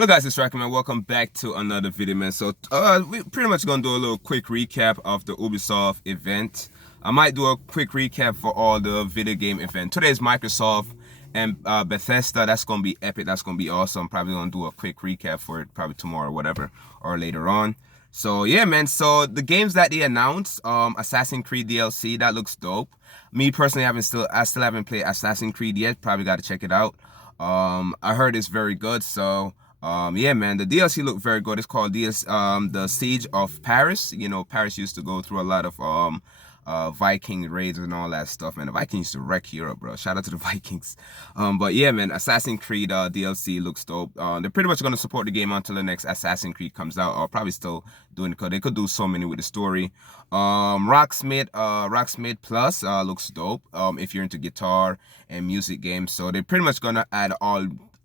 Hello guys, it's Racky man. Welcome back to another video, man. So we pretty much gonna do a little quick recap of the Ubisoft event. I might do a quick recap for all the video game event. Today is Microsoft and Bethesda. That's gonna be epic. That's gonna be awesome. Probably gonna do a quick recap for it probably tomorrow or whatever, or later on. So yeah, man. So the games that they announced, Assassin's Creed DLC, that looks dope. Me personally, I still haven't played Assassin's Creed yet. Probably got to check it out. I heard it's very good. So yeah, man, the DLC looked very good. It's called the Siege of Paris. You know, Paris used to go through a lot of Viking raids and all that stuff, man. The Vikings used to wreck Europe, bro. Shout out to the Vikings. But yeah, man, Assassin's Creed DLC looks dope. They're pretty much gonna support the game until the next Assassin's Creed comes out, or probably still doing it because they could do so many with the story. Rocksmith Plus looks dope. If you're into guitar and music games, so they're pretty much gonna add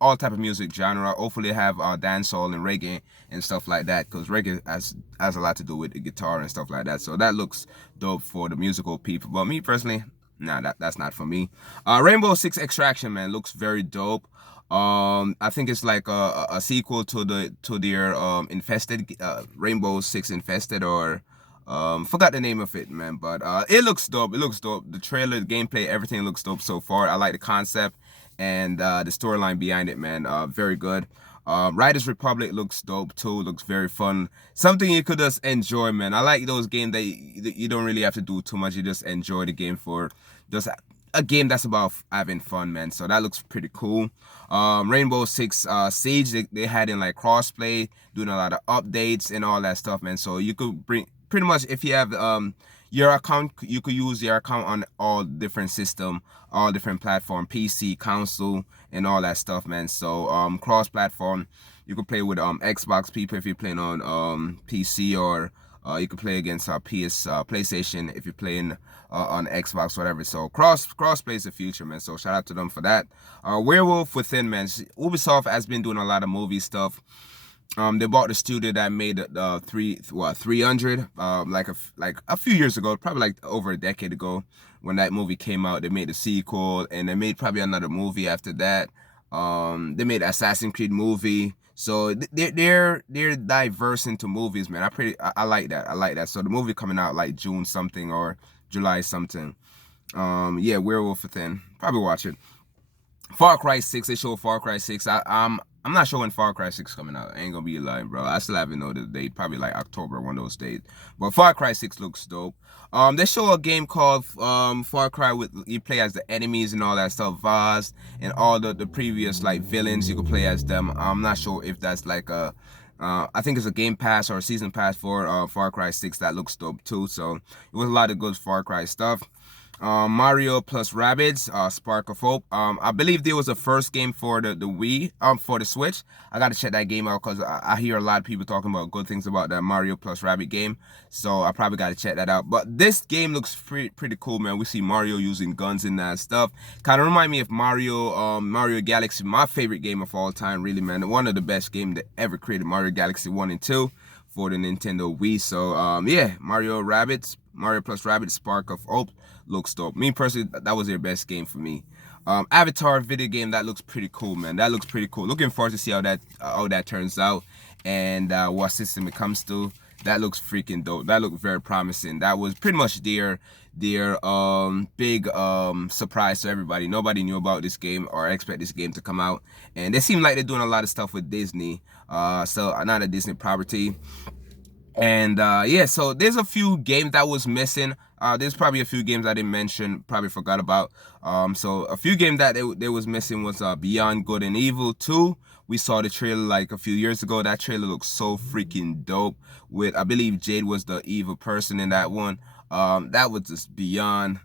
all type of music genre. Hopefully have dancehall and reggae and stuff like that, because reggae has a lot to do with the guitar and stuff like that. So that looks dope for the musical people. But me personally, nah, that's not for me. Rainbow Six Extraction, man, looks very dope. I think it's like a sequel to their Infested, Rainbow Six Infested, or forgot the name of it, man, but it looks dope. It looks dope. The trailer, the gameplay, everything looks dope so far. I like the concept and the storyline behind it, man. Very good. Riders Republic looks dope too. Looks very fun. Something you could just enjoy, man. I like those games that you don't really have to do too much. You just enjoy the game for just a game that's about having fun, man. So that looks pretty cool. Rainbow Six Siege, they had in like crossplay, doing a lot of updates and all that stuff, man. So you could bring pretty much, if you have your account, you could use your account on all different system, all different platform, PC, console, and all that stuff, man. So cross platform, you could play with Xbox people if you're playing on PC, or you could play against PlayStation if you're playing on Xbox, whatever. So cross play is the future, man. So shout out to them for that. Werewolf Within, man. Ubisoft has been doing a lot of movie stuff. They bought the studio that made 300 like a few years ago, probably like over a decade ago, when that movie came out. They made a sequel, and they made probably another movie after that. They made Assassin's Creed movie. So they're diverse into movies, man. I like that. I like that. So the movie coming out like June something or July something. Yeah, Werewolf Within. Probably watch it. Far Cry 6, they show Far Cry 6. I'm not sure when Far Cry 6 is coming out. I ain't gonna be lying, bro. I still haven't know the date. Probably like October, one of those days. But Far Cry 6 looks dope. They show a game called Far Cry with you play as the enemies and all that stuff, Vaz, and all the previous like villains. You could play as them. I'm not sure if that's like a I think it's a game pass or a season pass for Far Cry 6 that looks dope too. So it was a lot of good Far Cry stuff. Mario plus Rabbids, Spark of Hope. I believe there was a first game for the Wii, for the Switch. I gotta check that game out because I hear a lot of people talking about good things about that Mario plus Rabbit game. So I probably gotta check that out. But this game looks pretty cool, man. We see Mario using guns and that stuff. Kind of remind me of Mario Galaxy, my favorite game of all time, really, man. One of the best games that ever created, Mario Galaxy 1 and 2 for the Nintendo Wii. So yeah, Mario plus Rabbids, Spark of Hope looks dope. Me personally, that was their best game for me. Avatar video game, that looks pretty cool, man. That looks pretty cool. Looking forward to see how that turns out, and what system it comes to. That looks freaking dope. That looked very promising. That was pretty much their big surprise to everybody. Nobody knew about this game or expect this game to come out, and they seem like they're doing a lot of stuff with Disney. So another Disney property. And yeah, so there's a few games that was missing. There's probably a few games I didn't mention, probably forgot about. So a few games that they was missing was Beyond Good and Evil 2. We saw the trailer like a few years ago. That trailer looks so freaking dope. With, I believe Jade was the evil person in that one. That was just beyond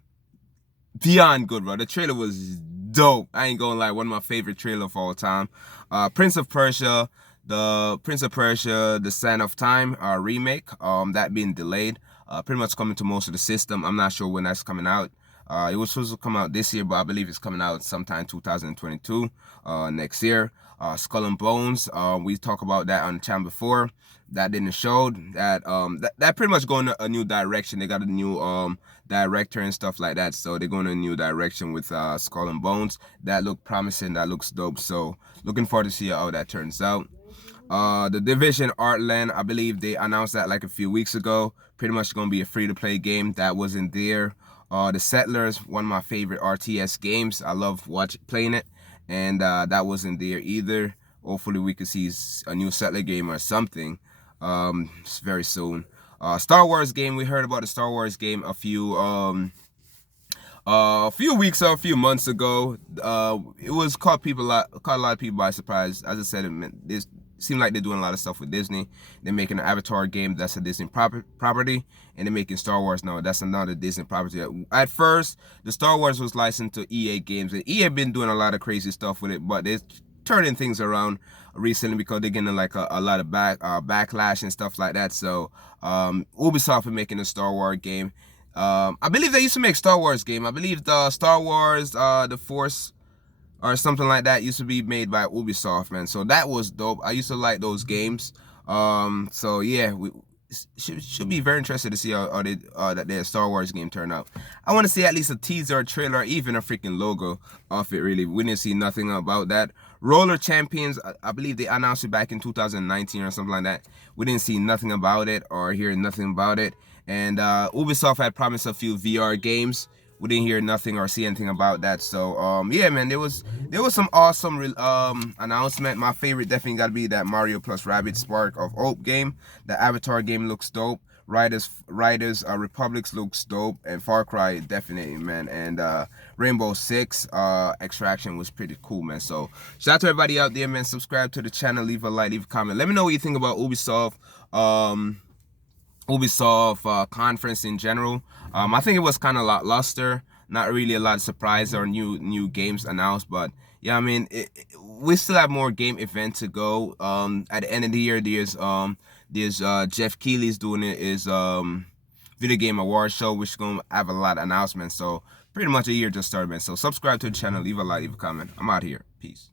good, bro. The trailer was dope. I ain't gonna lie, one of my favorite trailer of all time. Prince of Persia, The Sand of Time remake, that being delayed, pretty much coming to most of the system. I'm not sure when that's coming out. It was supposed to come out this year, but I believe it's coming out sometime 2022, next year. Skull and Bones, we talked about that on the channel before. That didn't show. That pretty much going a new direction. They got a new director and stuff like that, so they're going in a new direction with Skull and Bones. That looked promising. That looks dope. So looking forward to see how that turns out. The Division Artland, I believe they announced that like a few weeks ago. Pretty much gonna be a free-to-play game that wasn't there. The Settlers, one of my favorite RTS games. I love playing it, and that wasn't there either. Hopefully we could see a new Settler game or something very soon. Star Wars game, we heard about the Star Wars game a few weeks or a few months ago. It was caught a lot of people by surprise. As I said, it seemed like they're doing a lot of stuff with Disney. They're making an Avatar game that's a Disney property, and they're making Star Wars now. That's another Disney property. At first, the Star Wars was licensed to EA Games, and EA been doing a lot of crazy stuff with it, but they're turning things around recently because they're getting like a lot of backlash and stuff like that. So Ubisoft is making a Star Wars game. I believe they used to make Star Wars game. I believe the Star Wars, the Force, or something like that used to be made by Ubisoft, man. So that was dope. I used to like those games. So yeah, we should be very interested to see how that their Star Wars game turned out. I want to see at least a teaser, a trailer, or even a freaking logo of it. Really, we didn't see nothing about that. Roller Champions, I believe they announced it back in 2019 or something like that. We didn't see nothing about it or hear nothing about it. And Ubisoft had promised a few VR games. We didn't hear nothing or see anything about that. So yeah, man, there was some awesome announcement. My favorite definitely got to be that Mario plus Rabbids Spark of Hope game. The Avatar game looks dope. Riders Republics looks dope, and Far Cry definitely, man. And Rainbow Six Extraction was pretty cool, man. So shout out to everybody out there, man. Subscribe to the channel, leave a like, leave a comment. Let me know what you think about Ubisoft conference in general. I think it was kind of lackluster, not really a lot of surprise or new games announced, but yeah, I mean, we still have more game events to go. At the end of the year, there's Jeff Keighley's doing his video game award show, which is gonna have a lot of announcements. So pretty much a year just started, man. So subscribe to the channel, leave a like, leave a comment. I'm out here. Peace.